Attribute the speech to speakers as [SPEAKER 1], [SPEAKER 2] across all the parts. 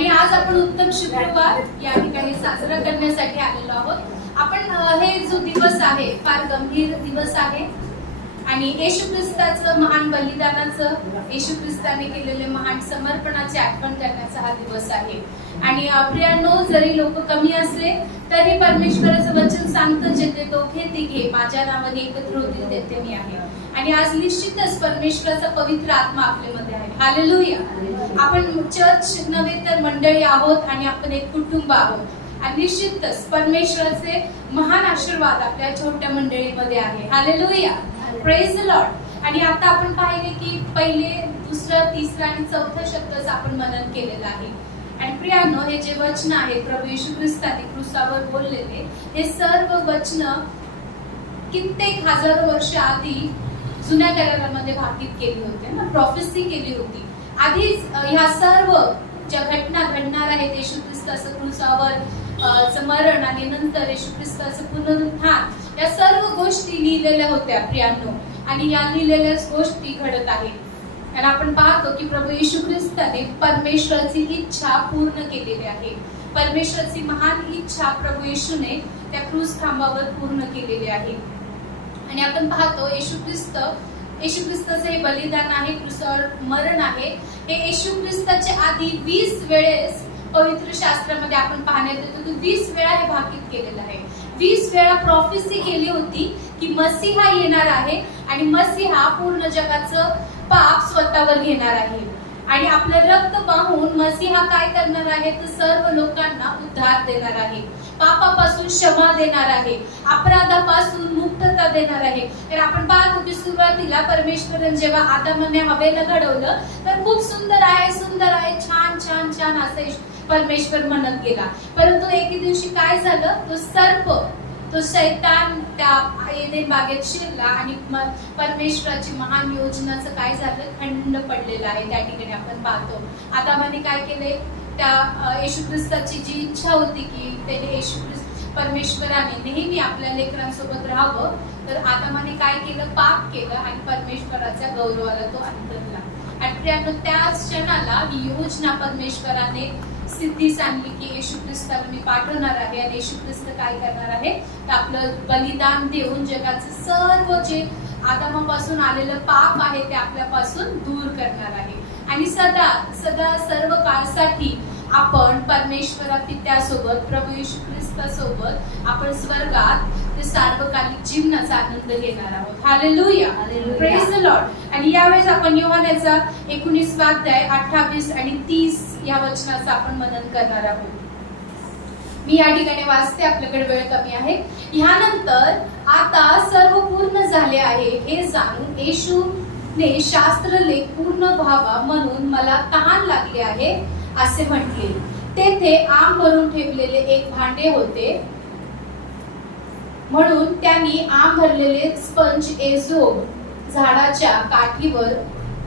[SPEAKER 1] आणि आज आपण उत्तम शुक्रवार या ठिकाणी साजरा करण्यासाठी आलेलो आहोत. आपण हे जो दिवस आहे फार गंभीर दिवस आहे. आणि येशू ख्रिस्ताचं महान बलिदानाचं येशू ख्रिस्ताने केलेले महान समर्पणाची आठवण करण्याचा हा दिवस आहे. आणि अ, जरी लोक कमी असले तरी परमेश्वराचं वचन सांगतं जेथे दोघे तिघे माझ्या नावाने एकत्र होतील तेथे मी आहे. आणि आज निश्चितच परमेश्वराचा पवित्र आत्मा आपल्यामध्ये आहे. हालेलुया! आपण चर्च नव्हे तर मंडळी आहोत आणि आपण एक कुटुंब आहोत. आणि निश्चितच परमेश्वराचे महान आशीर्वाद आपल्या छोट्या मंडळीमध्ये आहे. हालेलुया प्रेज लॉर्ड आणि आता आपण पाहिले की पहिले दुसरं तिसरं आणि चौथं शब्दच आपण मनन केलेलं आहे. आणि प्रियानो हे जे वचन आहे प्रभू येशू ख्रिस्ताने क्रुसावर बोललेले हे सर्व वचन कित्येक हजारो वर्ष आधी जुन्या करारामध्ये भाकीत केली होती ना? प्रॉफेसी केली होती. आधीच ह्या सर्व ज्या घटना घडणार आहेत येशू ख्रिस्ताचं क्रुसावर स्मरण मरण आणि नंतर येशू ख्रिस्ताचं पुनरुत्थान या सर्व गोष्टी लिहिलेल्या होत्या प्रियांनो. आणि या लिहिलेल्या गोष्टी घडत आहेत. आणि आपण पाहतो की प्रभू येशू ख्रिस्ताने परमेश्वराची इच्छा पूर्ण केलेली आहे. परमेश्वराची महान इच्छा प्रभू येशूने त्या क्रूस खांबावर पूर्ण केलेली आहे. आणि आपण पाहतो येशू ख्रिस्त येशू ख्रिस्ताचे हे बलिदान आहे क्रिस्तावर मरण आहे. हे येशू ख्रिस्ताचे आधी वीस वेळेस पवित्र शास्त्रामध्ये आपण पाहण्यात येतो वीस वेळा हे भाकीत केलेलं आहे. वीस वेळा प्रॉफिसी केली होती की मसीहा येणार आहे आणि मसीहा पूर्ण जगाचं पाप स्वतःवर घेणार आहे. आणि आपलं रक्त पाहून मसीहा काय करणार आहे? तर सर्व लोकांना उद्धार देणार आहे. पापापासून क्षमा देणार आहे. अपराधापासून मुक्तता देणार आहे. तर आपण पाहतो होती सुरुवातीला परमेश्वरन जेव्हा आदामाने हवेला घडवलं तर खूप सुंदर आहे सुंदर आहे छान छान छान असे परमेश्वर म्हणत गेला. परंतु एके दिवशी काय झालं? तो सर्प तो शैतान त्या एदेन बागेत शिरला आणि परमेश्वराची महान योजनाचं काय झालं? खंड पडलेलं आहे. त्या ठिकाणी आपण पाहतो. आता काय केले त्या येशू ख्रिस्ताची जी इच्छा होती की त्याने येशू ख्रिस्त परमेश्वराने नेहमी आपल्या लेकरांसोबत राहावं तर आदामाने काय केलं? पाप केलं आणि परमेश्वराच्या गौरवाला तो अंतरला आणि प्रियानो त्याच क्षणाला ही योजना परमेश्वराने सिद्धी आणली की येशू ख्रिस्ताला मी पाठवणार आहे आणि येशू ख्रिस्त काय करणार आहे? तर आपलं बलिदान देऊन जगाचं सर्व जे आदामापासून आलेलं पाप आहे ते आपल्यापासून दूर करणार आहे. आणि सदा सदा सर्व काळसाठी आपण परमेश्वरा पित्यासोबत प्रभू येशू ख्रिस्तासोबत आपण स्वर्गात ते सार्वकालिक जीवनाचा आनंद घेणार आहोत. हालेलुया. प्रेज द लॉर्ड आणि यावेळेस आपण योहानाचा एकोणीस अध्याय अठ्ठावीस आणि तीस या वचनाचं आपण मनन करणार आहोत. मी या ठिकाणी वाचते आपल्याकडे वेळ कमी आहे. ह्यानंतर आता सर्व पूर्ण झाले आहे हे सांगून येशूने शास्त्रलेख पूर्ण व्हावा म्हणून मला तहान लागले आहे. असे म्हटले. तेथे आम भरून ठेवलेले एक भांडे होते. म्हणून त्यांनी आम भरलेले स्पंज एजोब झाडाच्या काठीवर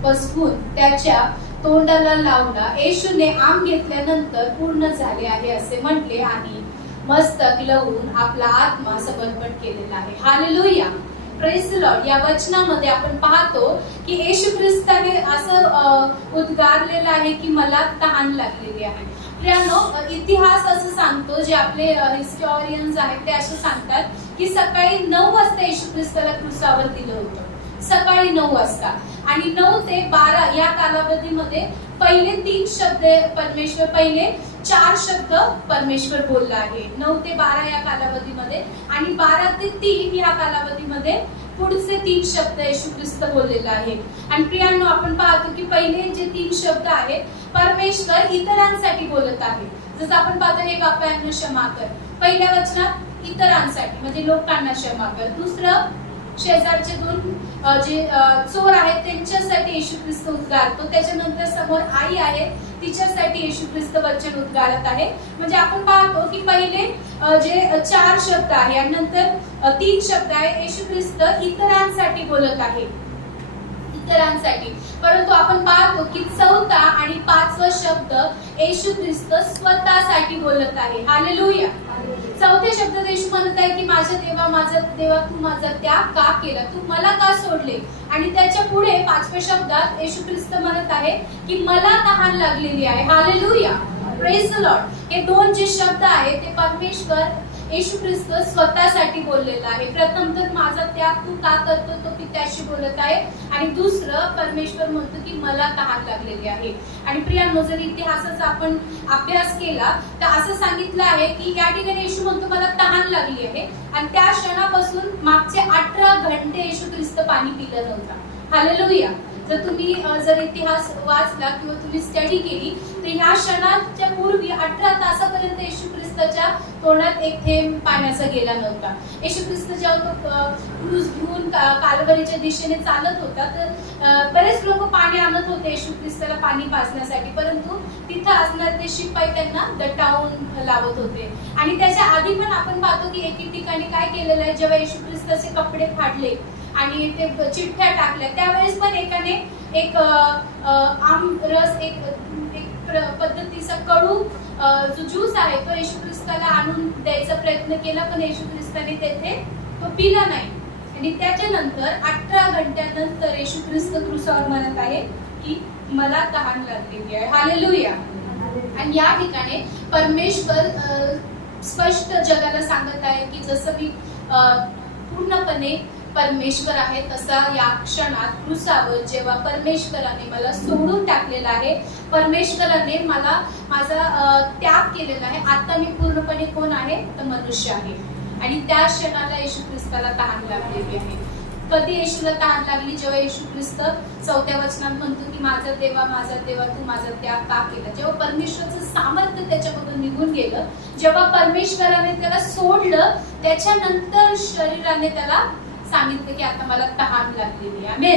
[SPEAKER 1] बसवून त्याच्या तोंडाला लावला. येशूने आम घेतल्यानंतर पूर्ण झाले आहे असे म्हटले आणि मस्तक लवून आपला आत्मा समर्पण केलेला आहे. हालेलुया! प्रेस या वचनामध्ये आपण पाहतो की येशू ख्रिस्ताने असं उद्गारलेलं आहे की मला तहान लागलेली आहे. प्रियानो इतिहास असं सांगतो जे आपले हिस्टॉरियन्स आहेत ते असं सांगतात की सकाळी नऊ वाजता येशू ख्रिस्ताला क्रुसावर दिलं होतं. सकाळी नऊ वाजता. आणि नऊ ते बारा या कालावधीमध्ये पहिले तीन शब्द परमेश्वर पहिले चार शब्द परमेश्वर बोलला आहे. नऊ ते बारा या कालावधीमध्ये आणि बारा ते तीन या कालावधीमध्ये पुढचे तीन शब्द येशू ख्रिस्त बोललेला आहे. आणि प्रियांनो आपण पाहतो की पहिले जे तीन शब्द आहेत परमेश्वर इतरांसाठी बोलत आहे. जसं आपण पाहतो हे बाप्यांना क्षमा कर. पहिल्या वचनात इतरांसाठी म्हणजे लोकांना क्षमा कर. दुसरं शेजारचे दोन जे चोर आहेत त्यांच्यासाठी येशू ख्रिस्त उद्गारतो त्याच्यानंतर समोर आई आहे तिच्यासाठी येशू ख्रिस्त वचन उद्गारत आहे. म्हणजे आपण पाहतो की पहिले जे चार शब्द आहे आणि नंतर तीन शब्द आहे येशू ख्रिस्त इतरांसाठी बोलत आहे. इतरांसाठी. परंतु आपण पाहतो की चौथा आणि पाचवा शब्द येशू ख्रिस्त स्वतःसाठी बोलत आहे. हालेलुया चौथ्या शब्द येशू म्हणत आहे की माझ्या देवा माझा देवा तू माझा त्याग का केला? तू मला का सोडले? आणि त्याच्या पुढे पाचव्या शब्दात येशू ख्रिस्त म्हणत आहे की मला तहान लागलेली आहे. हालेलुया प्रेज लॉर्ड हे दोन जे शब्द आहेत ते परमेश्वर येशू ख्रिस्त स्वतःसाठी बोललेला आहे. प्रथम तर माझा त्याग तू का करतो? तो त्याशी बोलत आहे. आणि दुसरं परमेश्वर म्हणतो की मला तहान लागलेली आहे. आणि प्रियांनो जर इतिहासाचा आपण अभ्यास केला तर असं सांगितलं आहे की या ठिकाणी येशू म्हणतो मला तहान लागली आहे. आणि त्या क्षणापासून मागचे अठरा घंटे येशू ख्रिस्त पाणी पिलं नव्हता. हालेलुया जर तुम्ही जर इतिहास वाचला किंवा तुम्ही स्टडी केली तर ह्या क्षणाच्या पूर्वी अठरा तासापर्यंत येशू ख्रिस्ताच्या तोंडात एक थेंब पाण्याचा गेला नव्हता. येशू ख्रिस्त जेव्हा क्रूज घेऊन कालवरीच्या दिशेने चालत होता तर बरेच लोक पाणी आणत होते येशू ख्रिस्ताला पाणी पाजण्यासाठी परंतु तिथं असणारे ते शिपाई त्यांना दटावून लावत होते. आणि त्याच्या आधी पण आपण पाहतो की एके ठिकाणी काय केलेलं आहे जेव्हा येशू ख्रिस्ताचे कपडे फाडले आणि ते चिठ्ठ्या टाकल्या. त्यावेळेस पण एकाने एक आम रस एक एक प्र- पद्धतीचा कडू जो ज्यूस आहे तो येशू ख्रिस्ताला आणून द्यायचा प्रयत्न केला पण येशू ख्रिस्ताने तेथे तो पिला नाही. आणि त्याच्यानंतर अठरा घंट्यानंतर येशू ख्रिस्त क्रुसावर म्हणत आहे की मला तहान लागलेली आहे. हालेलुया. आणि या ठिकाणी परमेश्वर स्पष्ट जगाला सांगत आहे की जसं मी पूर्णपणे परमेश्वर आहे तसा या क्षणात कृसावर जेव्हा परमेश्वराने मला सोडून टाकलेला आहे. परमेश्वराने मला माझा त्याग केलेला आहे. आता मी पूर्णपणे कोण आहे? तर मनुष्य आहे. आणि त्या क्षणाला येशू ख्रिस्ताला तहान लागलेली आहे. कधी येशूला तहान लागली? जेव्हा येशू ख्रिस्त चौथ्या वचनात म्हणतो की माझा देवा माझा देवा तू माझा त्याग का केला? जेव्हा परमेश्वरचं सामर्थ्य त्याच्यामधून निघून गेलं जेव्हा परमेश्वराने त्याला सोडलं त्याच्यानंतर शरीराने त्याला सांगितलं की आता मला तहान लागलेली आहे.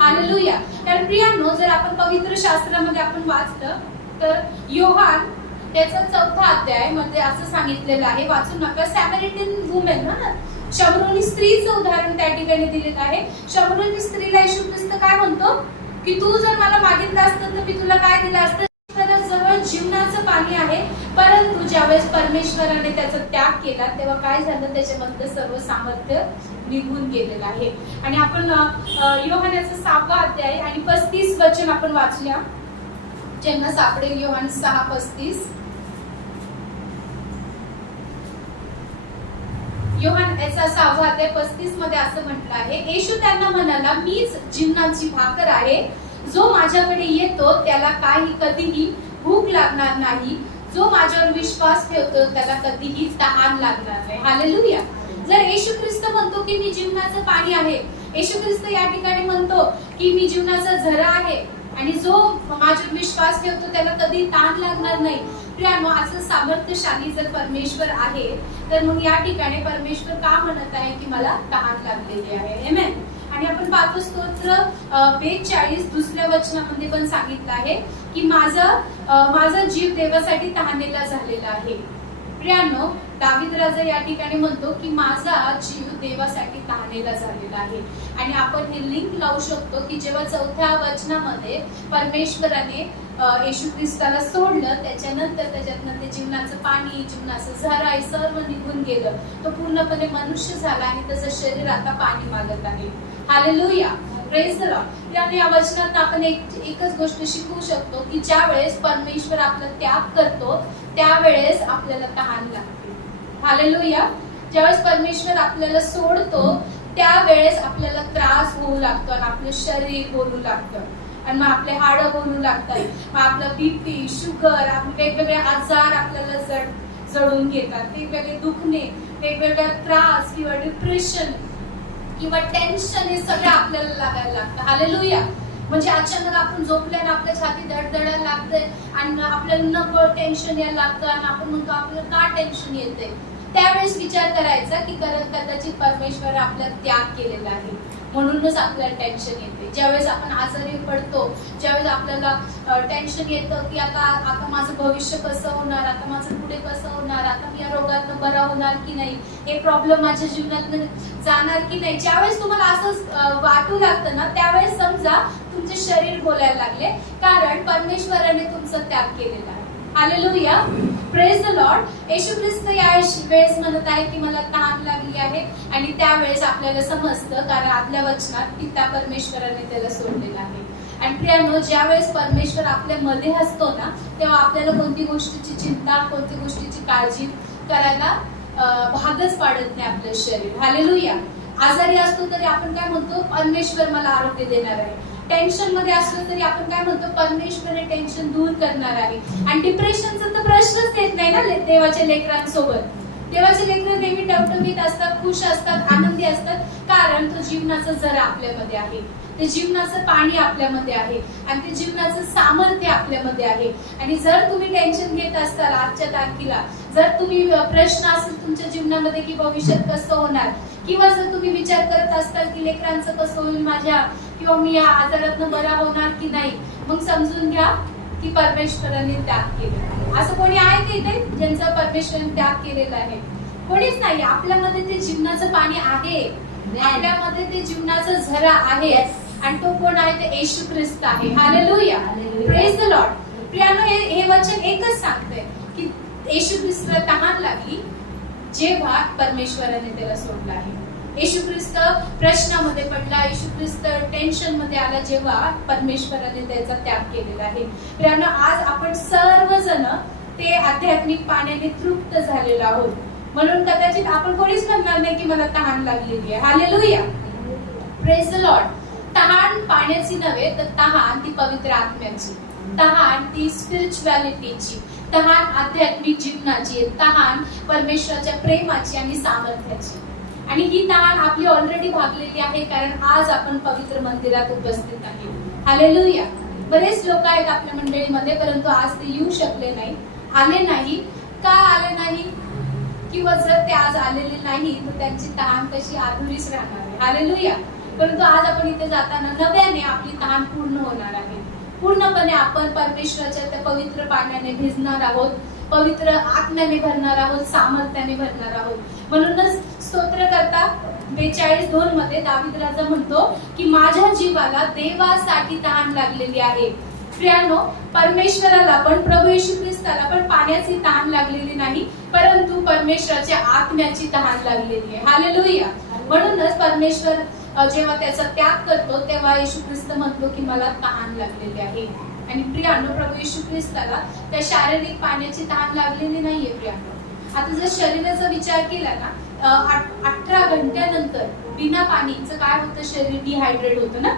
[SPEAKER 1] हालेलुया तर प्रियांनो जर आपण पवित्र शास्त्रामध्ये आपण वाचलं तर योहान त्याचा चौथा अध्यायमध्ये असं सांगितलेलं आहे. वाचू नका. सॅमरिटिन वुमेन ना? शबरोनी स्त्रीचं उदाहरण त्या ठिकाणी दिलेलं आहे. शबरोनी स्त्रीला येशू ख्रिस्त काय म्हणतो? की तू जर मला मागितलं असतं तर मी तुला काय दिलं असतं? जीवनाचं पाणी आहे. परंतु ज्यावेळेस परमेश्वराने त्याचा त्याग केला तेव्हा काय झालं? त्याच्यामधलं सर्व सामर्थ्य निघून गेलेलं आहे. आणि आपण योहानाचा सहावा अध्याय आणि पस्तीस वचन आपण वाचूया. ज्यांना सापडेल योहान सहा पस्तीस. योहान याचा सहावा अध्याय पस्तीसमध्ये असं म्हटलं आहे येशू त्यांना म्हणाला मीच जीवनाची भाकर आहे. जो माझ्याकडे येतो त्याला काही कधीही भूक लागणार नाही. जो माझ्यावर विश्वास ठेवतो त्याला कधीही तहान लागणार नाही. हालेलुया जर येशू ख्रिस्त म्हणतो की मी जीवनाचं पाणी आहे येशू ख्रिस्त या ठिकाणी म्हणतो की मी जीवनाचा झरा आहे आणि जो माझ्यावर विश्वास ठेवतो त्याला कधी ताण लागणार नाही. प्रियानो असं सामर्थ्यशाली जर परमेश्वर आहे तर मग या ठिकाणी परमेश्वर का म्हणत आहे की मला तहान लागलेली आहे? Amen. आणि आपण पाहतो स्तोत्र बेचाळीस दुसऱ्या वचनामध्ये पण सांगितलं आहे की माझा माझा जीव देवासाठी तहानेला झालेला आहे. प्रियानो दावीद राजा या ठिकाणी म्हणतो की माझा जीव देवासाठी तहानेला झालेला आहे. आणि आपण हे लिंक लावू शकतो की जेव्हा चौथ्या वचनामध्ये परमेश्वराने येशू ख्रिस्ताला सोडलं त्याच्यानंतर त्याच्यातनं ते जीवनाचं पाणी जीवनाचं झराय सर्व निघून गेलं. तो पूर्णपणे मनुष्य झाला आणि त्याचं शरीर आता पाणी मागत आहे. हालेलुया प्रेज त्याने या वचनात आपण एक एकच गोष्ट शिकवू शकतो की ज्या वेळेस परमेश्वर आपला त्याग करतो त्यावेळेस आपल्याला तहान लागते. हालेलुया ज्यावेळेस परमेश्वर आपल्याला सोडतो त्यावेळेस आपल्याला त्रास होऊ लागतो आणि आपलं शरीर बोलू लागतं. आणि मग आपले हाड बोलू लागतात. मग आपलं बीपी शुगर आपले वेगवेगळे आजार आपल्याला जड जडून घेतात. वेगवेगळे दुखणे वेगवेगळा त्रास किंवा डिप्रेशन किंवा टेन्शन हे सगळं आपल्याला लागायला लागतं. हालेलुया म्हणजे अचानक आपण झोपल्यानं आपल्या छाती धडधडायला लागते आणि आपल्याला नकळ टेन्शन यायला लागतं आणि आपण म्हणतो आपल्याला का टेन्शन येते त्यावेळेस विचार करायचा की कर- कदाचित परमेश्वर आपला त्याग केलेला आहे. म्हणूनच आपल्याला टेन्शन येते. ज्यावेळेस आपण आजारी पडतो ज्यावेळेस आपल्याला टेन्शन येतं की आता आता माझं भविष्य कसं होणार? आता माझं पुढे कसं होणार? आता मी या रोगातनं बरा होणार की नाही? हे प्रॉब्लेम माझ्या जीवनात जाणार की नाही? ज्यावेळेस तुम्हाला असं वाटू लागतं ना त्यावेळेस समजा तुमचे शरीर बोलायला लागले. कारण परमेश्वराने तुमचा त्याग केलेला आहे. Hallelujah praise the lord Yeshu Khrist या वेळेस म्हणत आहे की मला तहान लागली आहे आणि त्यावेळेस आपल्याला समजतं कारण आपल्या वचनात पिता परमेश्वराने त्याला सोडलेलं आहे. आणि प्रियानो ज्यावेळेस परमेश्वर आपल्या मध्ये असतो ना तेव्हा आपल्याला कोणती गोष्टीची चिंता कोणती गोष्टीची काळजी करायला भागच पाडत नाही आपलं शरीर. हालेलुया आजारी असतो तरी आपण काय म्हणतो? परमेश्वर मला आरोग्य देणार आहे. टेन्शनमध्ये असलं तरी आपण काय म्हणतो परमेश्वर हे टेन्शन दूर करणार आहे. आणि डिप्रेशनचा तर प्रश्नच येत नाही ना देवाच्या लेकरांसोबत. देवाचे लेकर नेहमी टवटवीत असतात खुश असतात आनंदी असतात. कारण तो जीवनाचा जरा आपल्यामध्ये आहे. ते जीवनाचं पाणी आपल्यामध्ये आहे. आणि ते जीवनाचं सामर्थ्य आपल्यामध्ये आहे. आणि जर तुम्ही टेन्शन घेत असाल आजच्या तारखेला जर तुम्ही प्रश्न असेल तुमच्या जीवनामध्ये की भविष्यात कसं होणार किंवा जर तुम्ही विचार करत असताल की लेकरांचं कसं होईल माझ्या किंवा मी या आजारातनं बरा होणार की नाही मग समजून घ्या की परमेश्वराने त्याग केलेला असं कोणी आहे का इथे ज्यांचा परमेश्वराने त्याग केलेला आहे? कोणीच नाही. आपल्यामध्ये ते जीवनाचं पाणी आहे. आपल्यामध्ये ते जीवनाचं झरा आहे. आणि तो कोण आहे? ते येशू ख्रिस्त आहे. हालेलुया. प्रेज द लॉर्ड प्रियानो हे हे वचन एकच सांगतंय की येशू ख्रिस्तला तहान लागली. जेव्हा परमेश्वराने त्याला सोडलं आहे. येशू ख्रिस्त प्रश्नामध्ये पडला येशू ख्रिस्त टेन्शनमध्ये आला जेव्हा परमेश्वराने त्याचा त्याग केलेला आहे. त्यांना आज आपण सर्वजण ते आध्यात्मिक पाण्याने तृप्त झालेलो आहोत. म्हणून कदाचित आपण कोणीच म्हणणार नाही की मला तहान लागलेली आहे. हालेलुया प्रेज द लॉर्ड तहान पाण्याची नव्हे तर तहान ती पवित्र आत्म्याची. तहान ती स्पिरिच्युअलिटीची तहान आध्यात्मिक जीवनाची तहान परमेश्वराच्या प्रेमाची आणि सामर्थ्याची आणि ही तहान आपली ऑलरेडी भागलेली आहे कारण आज आपण पवित्र मंदिरात उपस्थित आहे. हालेलुया बरेच लोक आहेत आपल्या मंडळीमध्ये परंतु आज ते येऊ शकले नाही. आले नाही. का आले नाही? किंवा जर ते आज आलेले नाही तर त्यांची तहान तशी अधुरीच राहणार आहे. हालेलुया परंतु आज आपण इथे जाताना नव्याने आपली तहान पूर्ण होणार आहे. पूर्णपणे आपण परमेश्वराच्या त्या पवित्र पाण्याने भिजणार आहोत पवित्र आत्म्याने भरणार आहोत सामर्थ्याने भरणार आहोत. म्हणूनच स्तोत्र करता बेचाळीस दोन मध्ये दाविद राजा म्हणतो की माझ्या जीवाला देवासाठी तहान लागलेली आहे. स्त्रियांनो परमेश्वराला पण प्रभू येशू ख्रिस्ताला पण पाण्याची तहान लागलेली नाही परंतु परमेश्वराच्या आत्म्याची तहान लागलेली आहे. हालेलुया. म्हणूनच परमेश्वर जेव्हा त्याचा त्याग करतो तेव्हा येशू ख्रिस्त म्हणतो की मला तहान लागलेली आहे. आणि प्रियानो प्रभू येशू ख्रिस्ताला त्या शारीरिक पाण्याची तहान लागलेली नाहीये प्रियानो. आता जर शरीराचा विचार केला ना अठरा घंट्यानंतर बिना पाणीचं काय होतं? शरीर डिहायड्रेट होतं ना?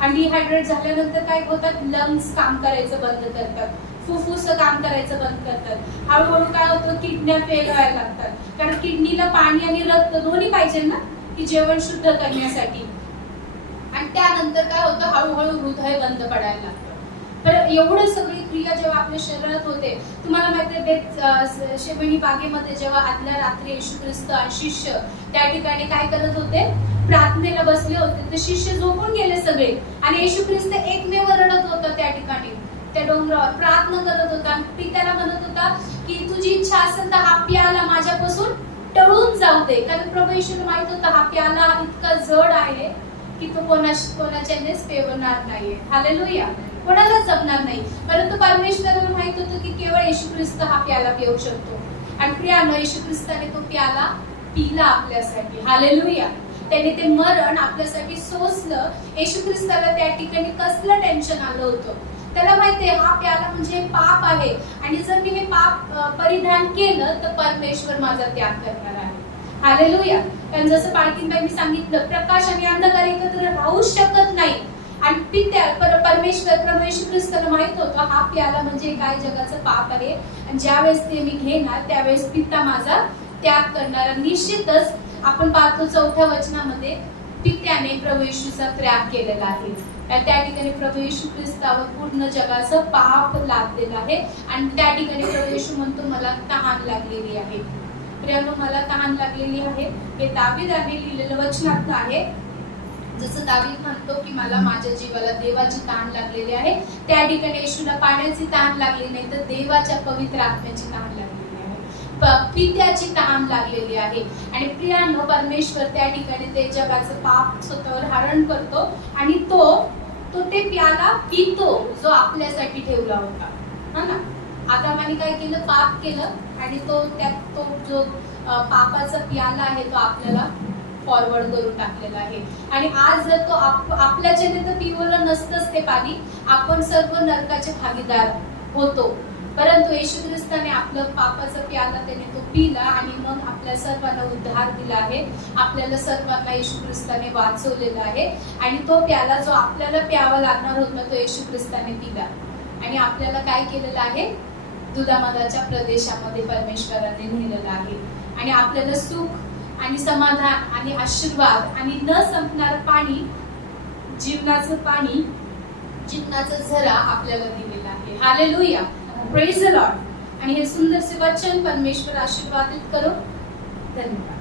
[SPEAKER 1] आणि डिहायड्रेट झाल्यानंतर काय होतात? लंग्स काम करायचं बंद करतात. फुफ्फुस काम करायचं बंद करतात. हळूहळू काय होतं? किडन्या फेल व्हायला लागतात. कारण किडनीला पाणी आणि रक्त दोन्ही पाहिजे ना? की जेवण शुद्ध करण्यासाठी. आणि त्यानंतर काय होतं? हळूहळू हृदय बंद पडायला लागतं. तर एवढं सगळी क्रिया जेव्हा आपल्या शरीरात होते तुम्हाला माहिती आहे शेवणी बागेमध्ये जेव्हा आदल्या रात्री येशू ख्रिस्त आणि शिष्य त्या ठिकाणी काय करत होते? प्रार्थनेला बसले होते. तर शिष्य झोपून गेले सगळे. आणि येशू ख्रिस्त एकमेव रडत होता त्या ठिकाणी. त्या डोंगरावर प्रार्थना करत होता. आणि पित्याला म्हणत होता की तुझी इच्छा असेल तर हा प्याला माझ्यापासून टळून जाऊ दे कारण प्रभू येशूला माहीत होता हा प्याला इतका जड आहे की तो कोणा कोणाच्यानेच पेवणार नाहीये. हालेलुया कोणालाच जपणार नाही. परंतु परमेश्वराला माहीत होतं की केवळ येशू ख्रिस्त हा प्याला पिऊ शकतो. आणि प्रियानं येशू ख्रिस्ताने तो प्याला पिला आपल्यासाठी. हालेलुया त्याने ते मरण आपल्यासाठी सोसलं. येशू ख्रिस्ताला त्या ठिकाणी कसलं टेन्शन आलं होतं? त्याला माहितीये हा प्याला म्हणजे पाप आहे. आणि जर मी हे पाप परिधान केलं तर परमेश्वर माझा त्याग करणार आहे. हालेलुया कारण जसं पालखींबाईंनी सांगितलं प्रकाश आणि अंधकार एकत्र राहू शकत नाही. आणि पित्या परमेश्वर परमेश्वर ख्रिस्ताला माहीत होतं हा प्याला म्हणजे काय जगाचं पाप आहे. आणि ज्यावेळेस ते मी घेणार त्यावेळेस पिता माझा त्याग करणार. निश्चितच आपण पाहतो चौथ्या वचनामध्ये पित्याने प्रभू येशूचा त्याग केलेला आहे. त्या ठिकाणी प्रभू येशू ख्रिस्तावर पूर्ण जगाचं पाप लादलेलं आहे. आणि त्या ठिकाणी प्रभू येशू म्हणतो मला तहान लागलेली आहे. प्रियानो मला तहान लागलेली आहे. हे दाविदाने लिहिलेलं वचनात आहे. जसं दावीद म्हणतो की मला माझ्या जीवाला देवाची ताण लागलेली आहे. त्या ठिकाणी येशूला पाण्याची ताण लागली नाही तर देवाच्या पवित्र आत्म्याची ताण लागली. पित्याची ताण लागलेली आहे. आणि प्रियानो परमेश्वर त्या ठिकाणी ते जगाचं पाप स्वतःवर हरण करतो आणि तो तो ते प्याला पितो जो आपल्यासाठी ठेवला होता. हा ना? आदामाने काय केलं? पाप केलं आणि तो त्यात तो जो पापाचा प्याला आहे तो आपल्याला फॉरवर्ड करून टाकलेला आहे. आणि आज जर तो आप- आपल्याच्याने तर पिवलं नसतंच ते पाणी. आपण सर्व नरकाचे भागीदार होतो. परंतु येशू ख्रिस्ताने आपलं पापाचं प्याला त्याने तो पिला आणि मग आपल्या सर्वांना उद्धार दिला आहे. आपल्याला सर्वांना येशू ख्रिस्ताने वाचवलेला आहे. आणि तो प्याला जो आपल्याला प्यावा लागणार होता तो येशू ख्रिस्ताने पिला. आणि आपल्याला काय केलेलं आहे? दुधामदाच्या प्रदेशामध्ये परमेश्वराने नेलेलं आहे. आणि आपल्याला सुख आणि समाधान आणि आशीर्वाद आणि न संपणार पाणी जीवनाचं पाणी जीवनाचा झरा आपल्याला दिलेला आहे. हालेलुया प्रेज द लॉर्ड आणि हे सुंदरसे वचन परमेश्वर आशीर्वादित करो. धन्यवाद.